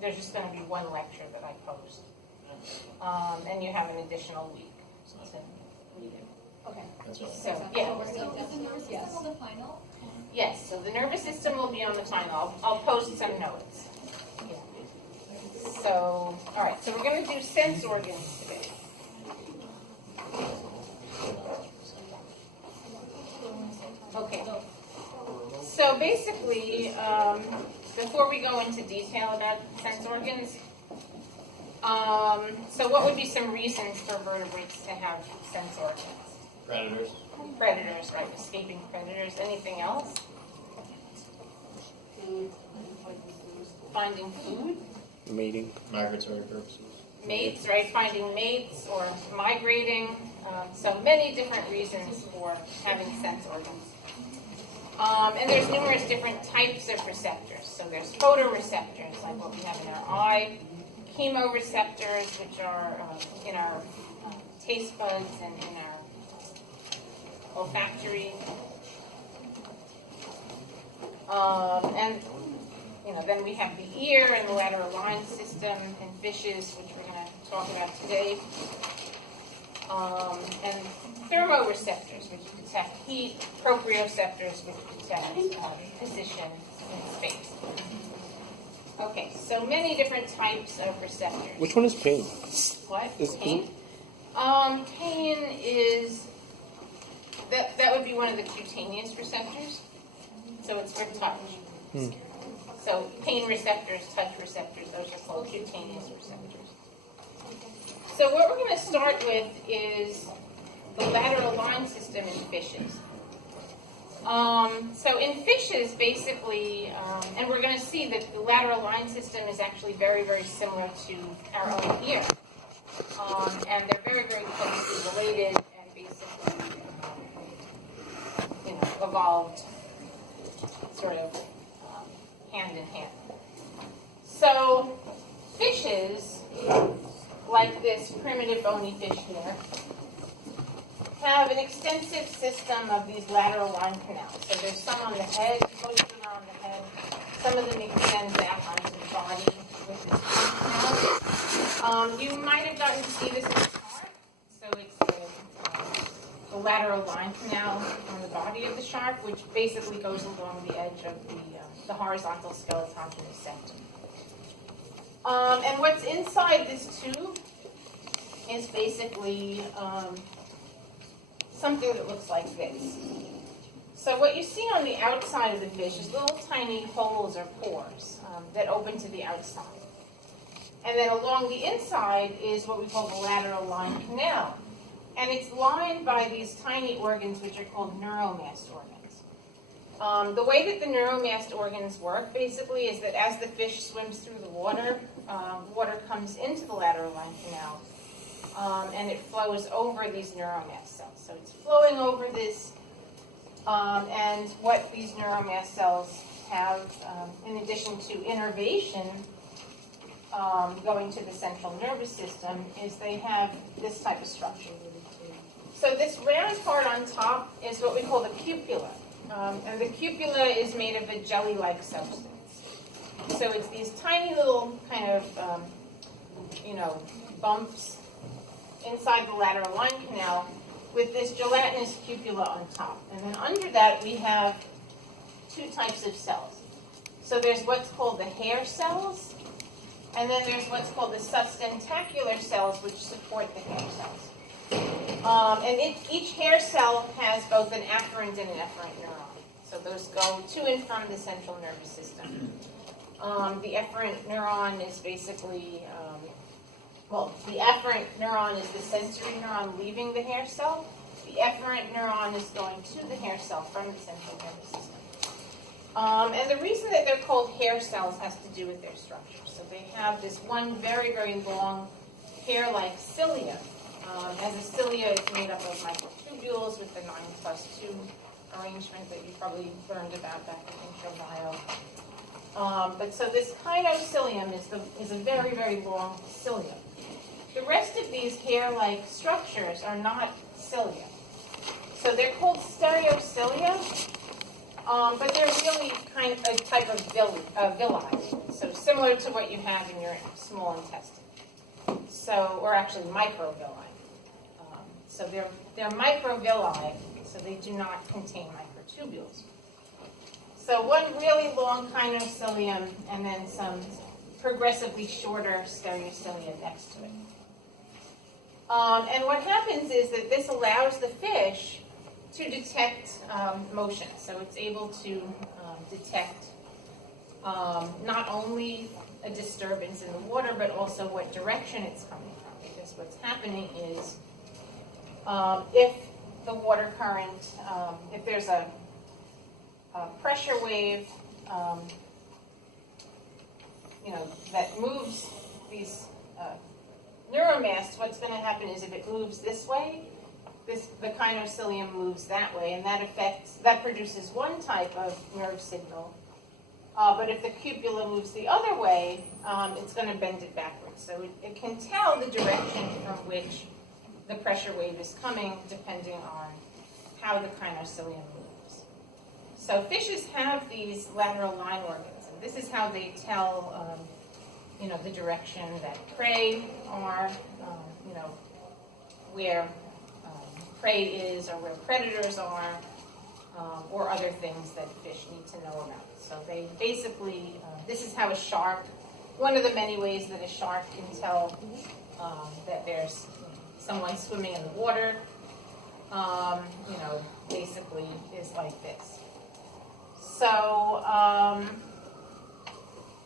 there's just going to be one lecture that I post. And you have an additional week to read it. Okay. That's all. So, yeah. So is the nervous system the final? Yes, so the nervous system will be on the final. I'll post some notes. Yeah. So, all right, so we're going to do sense organs today. Okay. So basically, before we go into detail about sense organs, so what would be some reasons for vertebrates to have sense organs? Predators. Predators, right? Escaping predators. Anything else? Food. Finding food. Mating. Migratory purposes. Mates, right? Finding mates or migrating. So many different reasons for having sense organs. And there's numerous different types of receptors. So there's photoreceptors, like what we have in our eye. Chemoreceptors, which are in our taste buds and in our olfactory. And then we have the ear and the lateral line system in fishes, which we're going to talk about today. And thermoreceptors, which detect heat, proprioceptors, which detect position in space. Okay, so many different types of receptors. Which one is pain? What? Is Pain? Pain is, that would be one of the cutaneous receptors. So it's for touch. So pain receptors, touch receptors, those are called cutaneous receptors. So what we're going to start with is the lateral line system in fishes. So in fishes, basically, and we're going to see that the lateral line system is actually very, very similar to our own ear. And they're very, very closely related and basically, evolved sort of hand in hand. So fishes, like this primitive bony fish here, have an extensive system of these lateral line canals. So there's some on the head, most of them are on the head. Some of them extend back onto the body with this canal. You might have gotten to see this in the shark. So it's the lateral line canal on the body of the shark, which basically goes along the edge of the horizontal skeleton of the septum. And what's inside this tube is basically something that looks like this. So what you see on the outside of the fish is little tiny holes or pores that open to the outside. And then along the inside is what we call the lateral line canal. And it's lined by these tiny organs which are called neuromast organs. The way that the neuromast organs work basically is that as the fish swims through the water, water comes into the lateral line canal and it flows over these neuromast cells. So it's flowing over this, and what these neuromast cells have, in addition to innervation going to the central nervous system, is they have this type of structure. So this round part on top is what we call the cupula. And the cupula is made of a jelly-like substance. So it's these tiny little kind of, bumps inside the lateral line canal with this gelatinous cupula on top. And then under that we have two types of cells. So there's what's called the hair cells, and then there's what's called the sustentacular cells, which support the hair cells. And each hair cell has both an afferent and an efferent neuron. So those go to and from the central nervous system. The efferent neuron is basically, the afferent neuron is the sensory neuron leaving the hair cell. The efferent neuron is going to the hair cell from the central nervous system. And the reason that they're called hair cells has to do with their structure. So they have this one very, very long hair-like cilia. As a cilia, it's made up of microtubules with the 9+2 arrangement that you probably learned about back in intro bio. But so this kinocilium is a very, very long cilia. The rest of these hair-like structures are not cilia. So they're called stereocilia, But they're really kind of a type of villi, so similar to what you have in your small intestine. So, or actually microvilli. So they're microvilli, so they do not contain microtubules. So one really long kinocilium and then some progressively shorter stereocilia next to it. And what happens is that this allows the fish to detect motion. So it's able to detect not only a disturbance in the water, but also what direction it's coming from. Because what's happening is if the water current, if there's a pressure wave, that moves these neuromasts, what's going to happen is if it moves this way, the kinocilium moves that way, and that produces one type of nerve signal. But if the cupula moves the other way, it's going to bend it backwards. So it can tell the direction from which the pressure wave is coming, depending on how the kinocilium moves. So fishes have these lateral line organs, and this is how they tell, the direction that prey are, where prey is, or where predators are, or other things that fish need to know about. So they basically, this is how a shark, one of the many ways that a shark can tell that there's someone swimming in the water, basically is like this. So,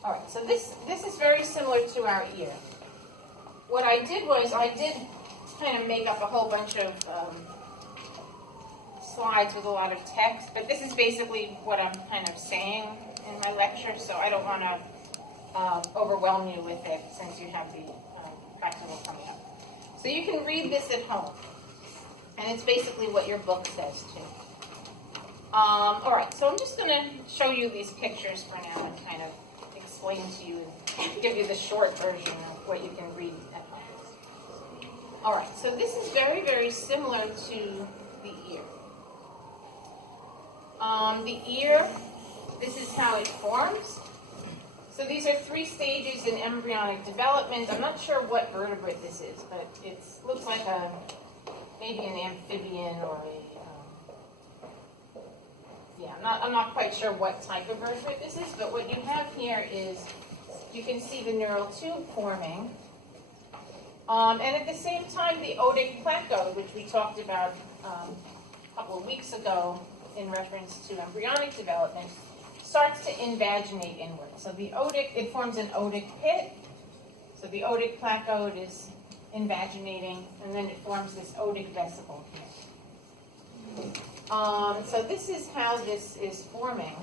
all right, so this is very similar to our ear. What I did was I did kind of make up a whole bunch of slides with a lot of text, but this is basically what I'm kind of saying in my lecture, so I don't want to overwhelm you with it since you have the practical coming up. So you can read this at home, and it's basically what your book says too. All right, so I'm just going to show you these pictures for now and kind of explain to you and give you the short version of what you can read at home. All right, so this is very, very similar to the ear. The ear, this is how it forms. So these are 3 stages in embryonic development. I'm not sure what vertebrate this is, but it looks like maybe an amphibian or I'm not quite sure what type of vertebrate this is, but what you have here is, you can see the neural tube forming. And at the same time, the otic placode, which we talked about a couple of weeks ago in reference to embryonic development, starts to invaginate inward. So it forms an otic pit. So the otic placode is invaginating, and then it forms this otic vesicle here. So this is how this is forming.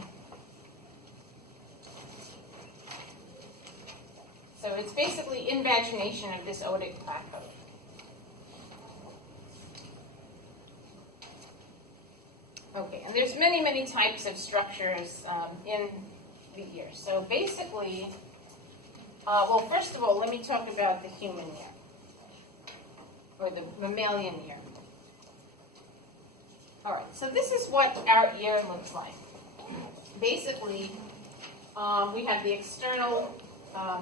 So it's basically invagination of this otic placode. Okay, and there's many, many types of structures in the ear. So basically, well, first of all, let me talk about the human ear, or the mammalian ear. All right, so this is what our ear looks like. Basically, we have the external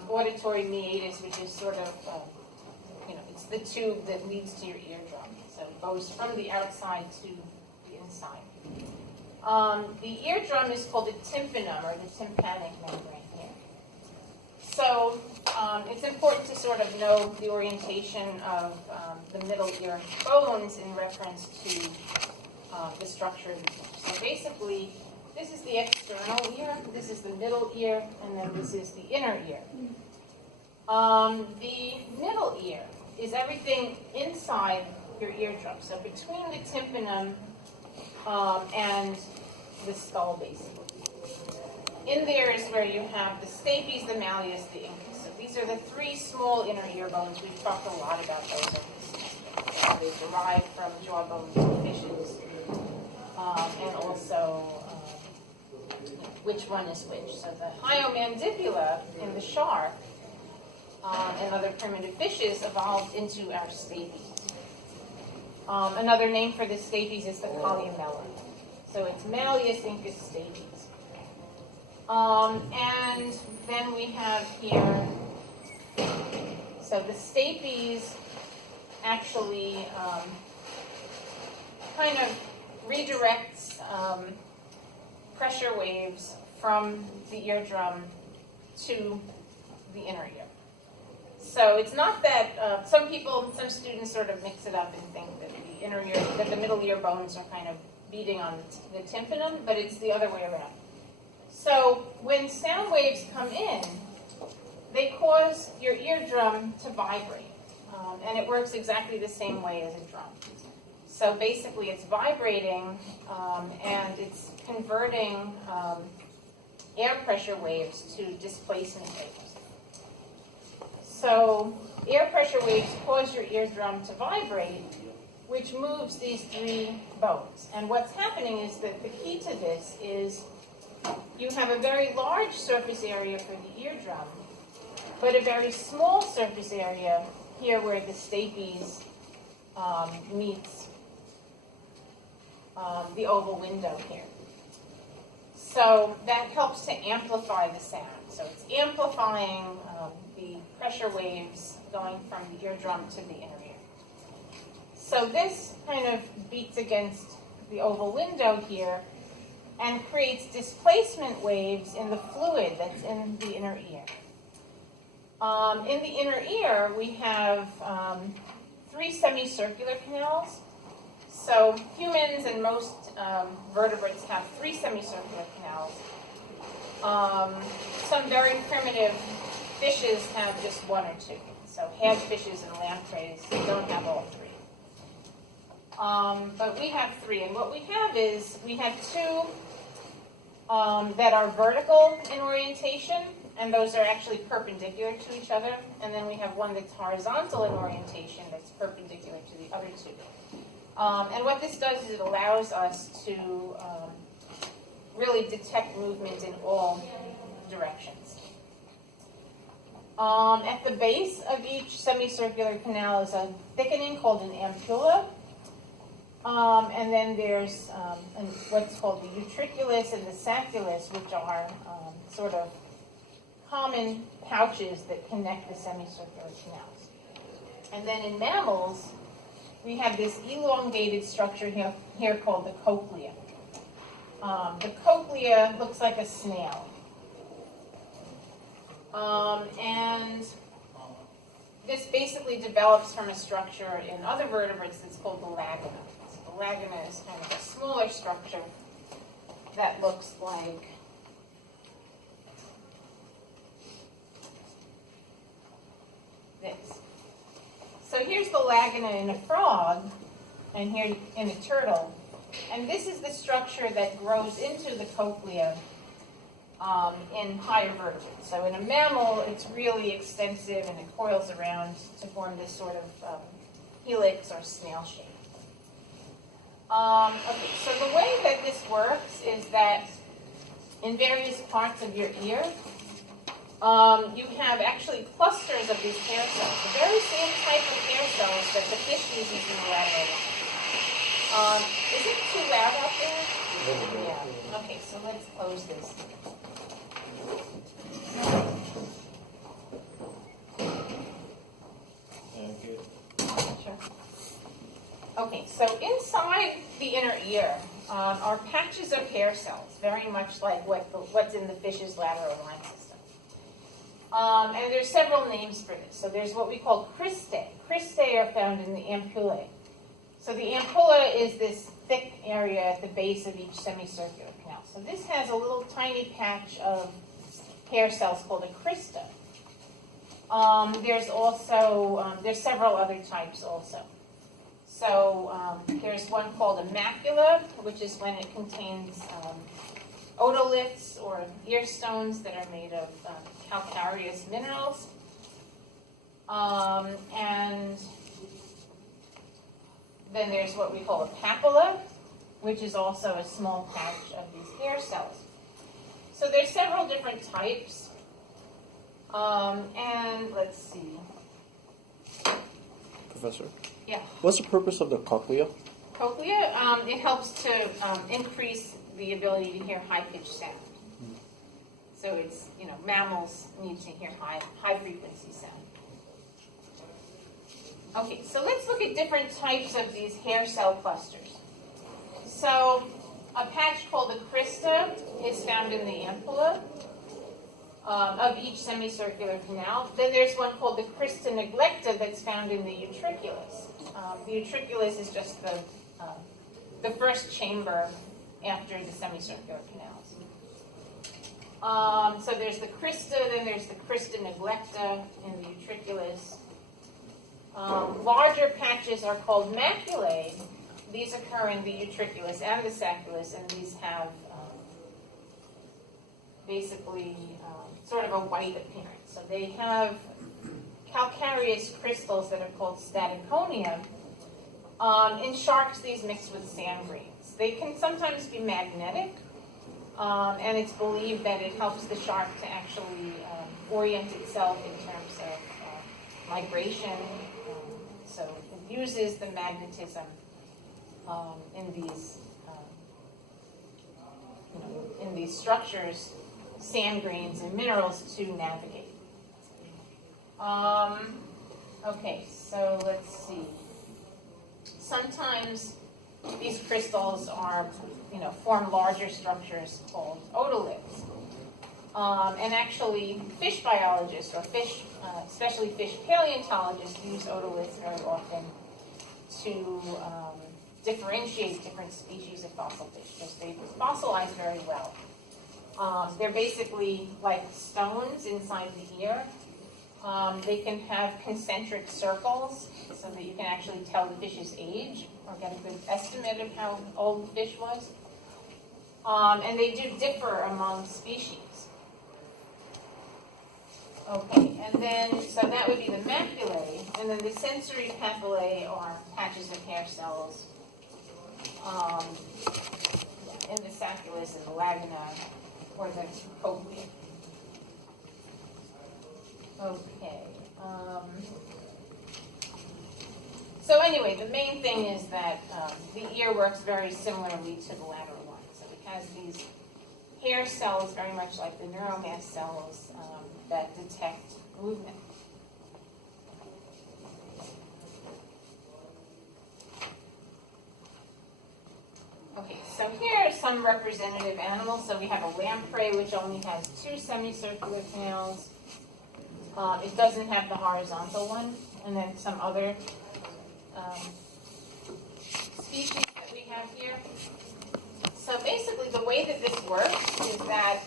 auditory meatus, which is sort of, it's the tube that leads to your eardrum. So it goes from the outside to the inside. The eardrum is called the tympanum, or the tympanic membrane here. So it's important to sort of know the orientation of the middle ear bones in reference to the structure of the ear. So basically, this is the external ear, this is the middle ear, and then this is the inner ear. The middle ear is everything inside your eardrum. So between the tympanum and the skull, basically. In there is where you have the stapes, the malleus, the incus. So these are the 3 small inner ear bones. We've talked a lot about those over this semester. They derive from jawbones in fishes, and also which one is which. So the hyomandibula in the shark and other primitive fishes evolved into our stapes. Another name for the stapes is the columella. So it's Malleus, Incus, stapes. And then we have here, so the stapes actually kind of redirects pressure waves from the eardrum to the inner ear. So it's not that some students sort of mix it up and think that the inner ear, that the middle ear bones are kind of beating on the tympanum, but it's the other way around. So when sound waves come in, they cause your eardrum to vibrate, and it works exactly the same way as a drum. So basically, it's vibrating, and it's converting air pressure waves to displacement waves. So air pressure waves cause your eardrum to vibrate, which moves these three bones. And what's happening is that the key to this is you have a very large surface area for the eardrum, but a very small surface area here where the stapes meets the oval window here. So that helps to amplify the sound. So it's amplifying the pressure waves going from the eardrum to the inner ear. So this kind of beats against the oval window here and creates displacement waves in the fluid that's in the inner ear. In the inner ear, we have 3 semicircular canals. So humans and most vertebrates have 3 semicircular canals. Some very primitive fishes have just 1 or 2. So hagfishes and lampreys don't have all 3. But we have 3. And what we have is, we have 2 that are vertical in orientation, and those are actually perpendicular to each other. And then we have 1 that's horizontal in orientation that's perpendicular to the other 2. And what this does is it allows us to really detect movement in all directions. At the base of each semicircular canal is a thickening called an ampulla. And then there's what's called the utriculus and the sacculus, which are sort of common pouches that connect the semicircular canals. And then in mammals, we have this elongated structure here called the cochlea. The cochlea looks like a snail. And this basically develops from a structure in other vertebrates that's called the laguna. So the laguna is kind of a smaller structure that looks like this. So here's the laguna in a frog, and here in a turtle. And this is the structure that grows into the cochlea in higher vertebrates. So in a mammal, it's really extensive, and it coils around to form this sort of helix or snail shape. Okay, so the way that this works is that in various parts of your ear, you have actually clusters of these hair cells, the very same type of hair cells that the fish uses in the lateral line. Is it too loud out there? Yeah. Okay, so let's close this. Sure. Okay, so inside the inner ear are patches of hair cells, very much like what's in the fish's lateral line system. And there's several names for this. So there's what we call cristae. Cristae are found in the ampullae. So the ampulla is this thick area at the base of each semicircular canal. So this has a little tiny patch of hair cells called a crista. There's also, there's several other types also. So there's one called a macula, which is when it contains otoliths or ear stones that are made of calcareous minerals. And then there's what we call a papilla, which is also a small patch of these hair cells. So there's several different types. And let's see. Professor? Yeah. What's the purpose of the cochlea? cochlea, it helps to increase the ability to hear high-pitched sound. So it's, mammals need to hear high-frequency sound. Okay, so let's look at different types of these hair cell clusters. So a patch called the crista is found in the ampulla of each semicircular canal. Then there's one called the crista neglecta that's found in the utriculus. The utriculus is just the first chamber after the semicircular canals. So there's the crista, then there's the crista neglecta in the utriculus. Larger patches are called maculae. These occur in the utriculus and the sacculus, and these have basically sort of a white appearance. So they have calcareous crystals that are called statoconia. In sharks, these mix with sand grains. They can sometimes be magnetic, and it's believed that it helps the shark to actually orient itself in terms of migration. So it uses the magnetism in these structures, sand grains and minerals to navigate. Okay, so let's see. Sometimes these crystals are, form larger structures called otoliths. And actually, fish biologists or especially fish paleontologists use otoliths very often to differentiate different species of fossil fish because they fossilize very well. They're basically like stones inside the ear. They can have concentric circles so that you can actually tell the fish's age or get a good estimate of how old the fish was. And they do differ among species. Okay, and then, so that would be the maculae, and then the sensory papillae are patches of hair cells in the sacculus and the laguna, or the cochlea. Okay. So anyway, the main thing is that the ear works very similarly to the lateral one. So it has these hair cells, very much like the neuromast cells, that detect movement. Okay, so here are some representative animals. So we have a lamprey, which only has 2 semicircular canals. It doesn't have the horizontal one. And then some other species that we have here. So basically the way that this works is that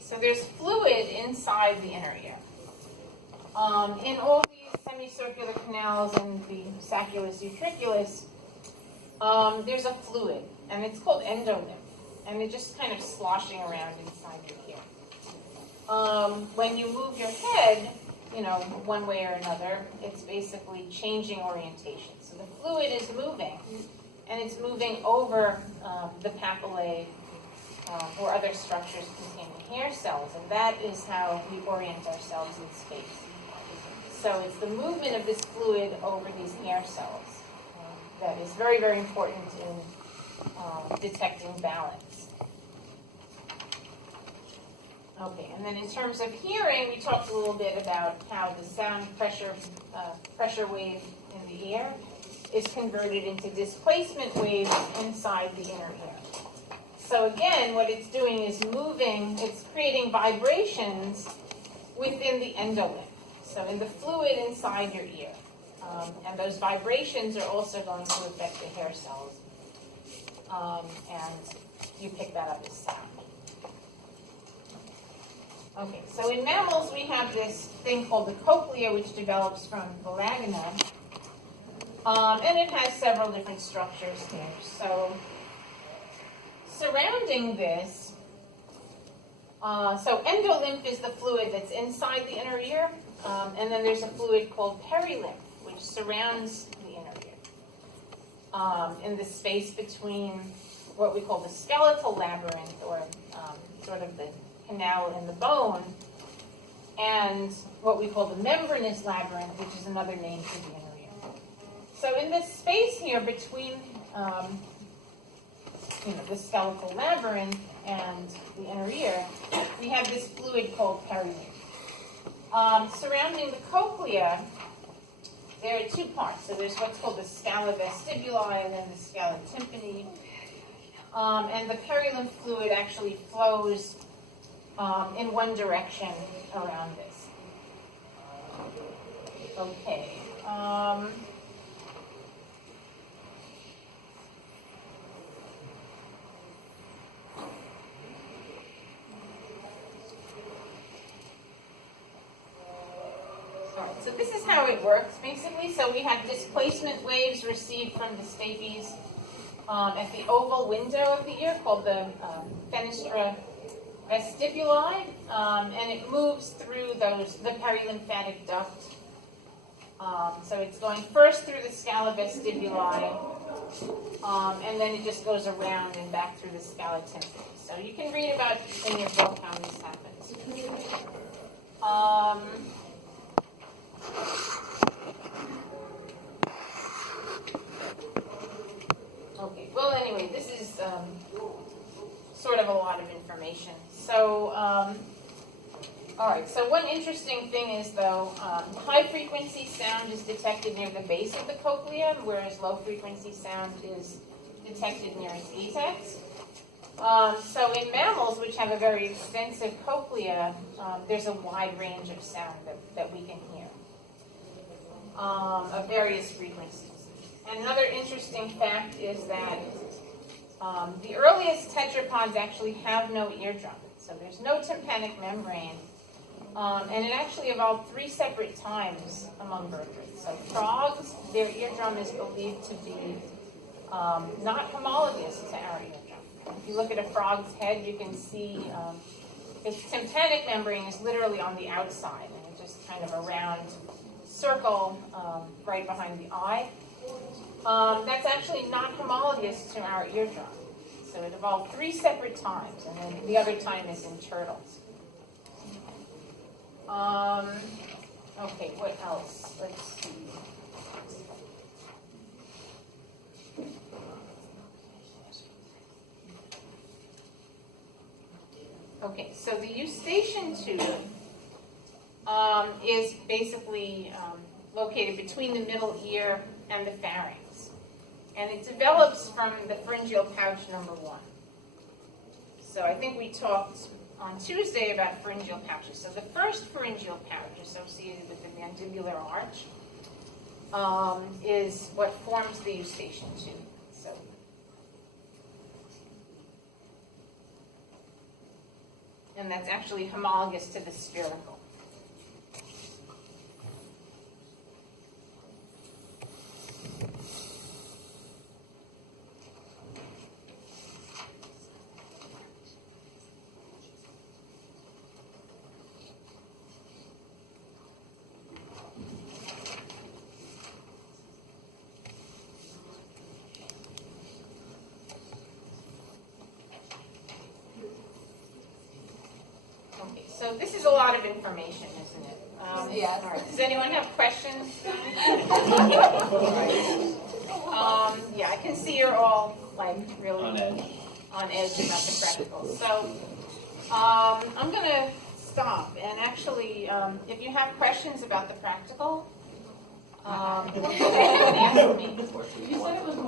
so there's fluid inside the inner ear. In all these semicircular canals and the sacculus utriculus, there's a fluid, and it's called endolymph, and it's just kind of sloshing around inside your ear. When you move your head, one way or another, it's basically changing orientation. So the fluid is moving, and it's moving over the papillae or other structures containing hair cells, and that is how we orient ourselves in space. So it's the movement of this fluid over these hair cells that is very, very important in detecting balance. Okay, and then in terms of hearing, we talked a little bit about how the sound pressure wave in the ear is converted into displacement waves inside the inner ear. So again, what it's doing is moving, it's creating vibrations within the endolymph, so in the fluid inside your ear. And those vibrations are also going to affect the hair cells. And you pick that up as sound. Okay, so in mammals we have this thing called the cochlea, which develops from the laguna. And it has several different structures here. So surrounding this, so endolymph is the fluid that's inside the inner ear, and then there's a fluid called perilymph, which surrounds the inner ear, in the space between what we call the skeletal labyrinth, or sort of the canal and the bone, and what we call the membranous labyrinth, which is another name for the inner ear. So in this space here between the skeletal labyrinth and the inner ear, we have this fluid called perilymph. Surrounding the cochlea, there are two parts. So there's what's called the scala vestibuli and then the scala tympani. And the perilymph fluid actually flows in one direction around this. Okay. So this is how it works, basically. So we have displacement waves received from the stapes at the oval window of the ear called the fenestra vestibuli, and it moves through the perilymphatic duct. So it's going first through the scala vestibuli, and then it just goes around and back through the scala tympani. So you can read about in your book how this happens. Okay, well anyway, this is sort of a lot of information. So, all right, so one interesting thing is, though, high frequency sound is detected near the base of the cochlea, whereas low frequency sound is detected near its apex. So in mammals, which have a very extensive cochlea, there's a wide range of sound that we can hear of various frequencies. And another interesting fact is that the earliest tetrapods actually have no eardrum. So there's no tympanic membrane. And it actually evolved 3 separate times among vertebrates. So frogs, their eardrum is believed to be not homologous to our eardrum. If you look at a frog's head, you can see its tympanic membrane is literally on the outside, and it's just kind of a round circle right behind the eye. That's actually not homologous to our eardrum. So it evolved 3 separate times, and then the other time is in turtles. Okay, what else? Let's see. Okay, so the eustachian tube is basically located between the middle ear and the pharynx. And it develops from the pharyngeal pouch number 1. So I think we talked on Tuesday about pharyngeal pouches. So the first pharyngeal pouch associated with the mandibular arch is what forms the eustachian tube. So, and that's actually homologous to the spherical. So this is a lot of information, isn't it? Yes. All right. Does anyone have questions? Yeah, I can see you're all like really On edge. on edge about the practical. So I'm going to stop. And actually, if you have questions about the practical, ask me. You said it was more